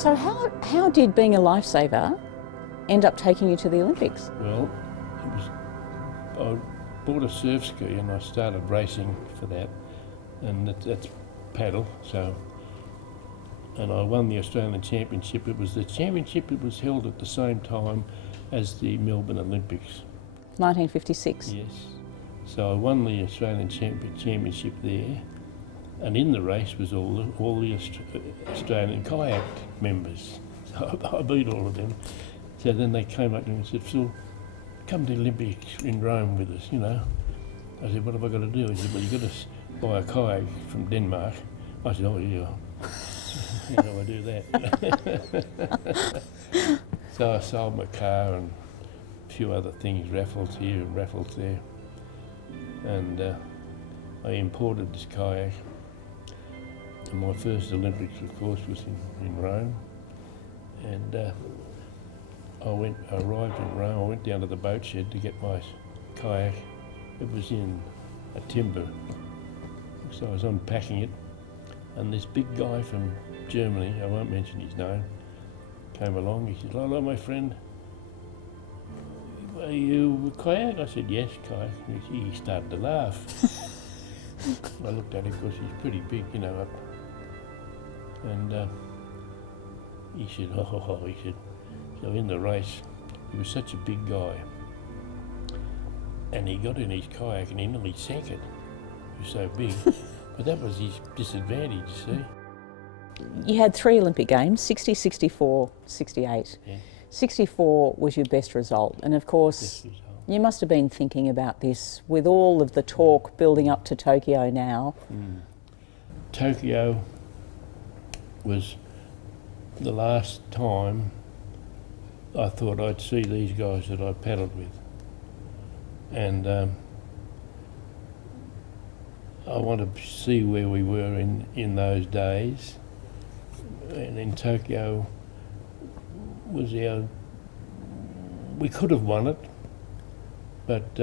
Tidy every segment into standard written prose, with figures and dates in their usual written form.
So how did being a lifesaver end up taking you to the Olympics? Well, I bought a surf ski and I started racing for that, and that's paddle. So, and I won the Australian Championship. The championship it was held at the same time as the Melbourne Olympics. 1956. Yes. So I won the Australian Championship there, and in the race was all the Australian kayak members. So I beat all of them. So then they came up to me and said, "Phil, come to the Olympics in Rome with us, you know." I said, "What have I got to do?" He said, "Well, you've got to buy a kayak from Denmark." I said, "Oh yeah, how do I do that?" So I sold my car and a few other things, raffles here and raffles there. And I imported this kayak. And my first Olympics, of course, was in Rome. And I arrived in Rome, I went down to the boat shed to get my kayak. It was in a timber, so I was unpacking it, and this big guy from Germany, I won't mention his name, came along. He said, "Hello, my friend, are you a kayak?" I said, "Yes, kayak." He started to laugh. I looked at him because he's pretty big, you know, and he said, "Oh," he said. So in the race, he was such a big guy, and he got in his kayak and he nearly sank it. He was so big, but that was his disadvantage, you see. You had 3 Olympic Games, 60, 64, 68. Yeah. 64 was your best result, and of course you must have been thinking about this with all of the talk building up to Tokyo now. Tokyo was the last time I thought I'd see these guys that I paddled with, and I wanted to see where we were in those days. And in Tokyo was we could have won it, but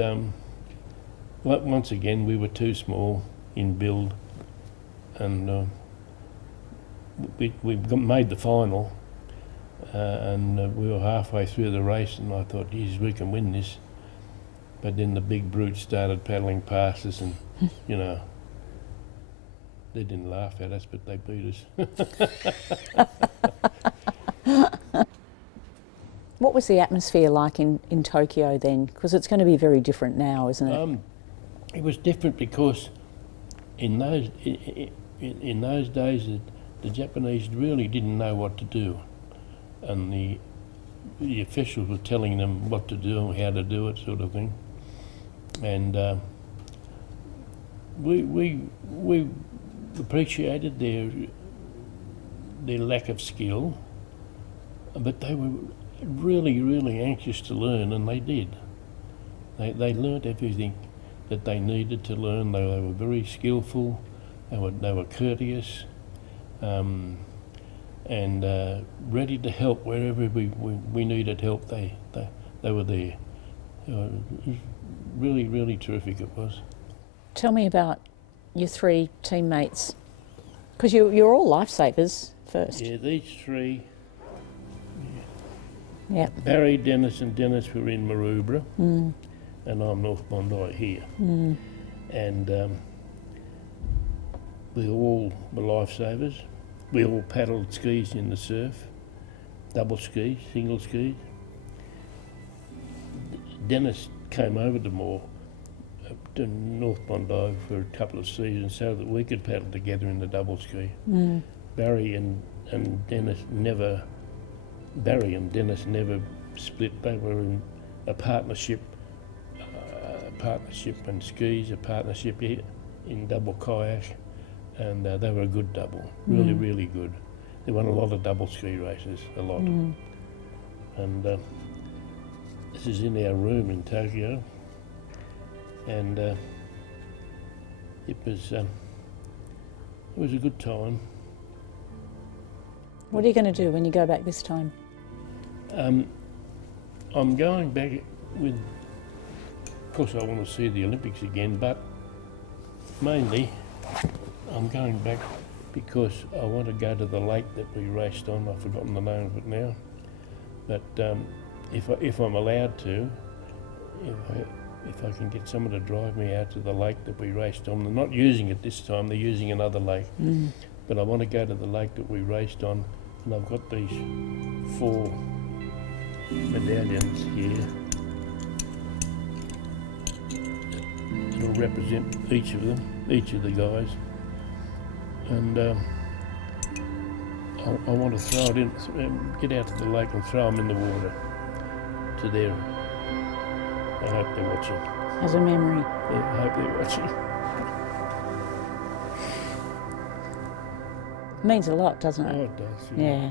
once again we were too small in build, and we made the final. And we were halfway through the race, and I thought, "Geez, we can win this." But then the big brutes started paddling past us, and you know, they didn't laugh at us, but they beat us. What was the atmosphere like in Tokyo then? Because it's going to be very different now, isn't it? It was different because in those days the Japanese really didn't know what to do. And the officials were telling them what to do and how to do it, sort of thing. And we appreciated their lack of skill, but they were really, really anxious to learn, and they did. They learnt everything that they needed to learn. They were very skillful. They were courteous. And ready to help wherever we needed help. They were there. It was really, really terrific it was. Tell me about your 3 teammates, because you're all lifesavers first. Yeah, these 3. Yeah. Barry, Dennis and Dennis were in Maroubra, and I'm North Bondi here. And we all were lifesavers. We all paddled skis in the surf, double skis, single skis. Dennis came over to North Bondi for a couple of seasons so that we could paddle together in the double ski. Barry and Dennis never split. They were in a partnership and skis, a partnership in double kayak. And they were a good double, really, really good. They won a lot of double ski races, a lot. And this is in our room in Tokyo, and it was a good time. What are you going to do when you go back this time? I'm going back with, of course I want to see the Olympics again, but mainly I'm going back because I want to go to the lake that we raced on. I've forgotten the name of it now. But if I'm allowed to, if I can get someone to drive me out to the lake that we raced on, they're not using it this time, they're using another lake. But I want to go to the lake that we raced on, and I've got these 4 medallions here. It'll represent each of them, each of the guys. And I want to throw it in, get out to the lake and throw them in the water to their, I hope they're watching. As a memory. Yeah, I hope they're watching. Means a lot, doesn't it? Oh, it does. Yeah. Yeah.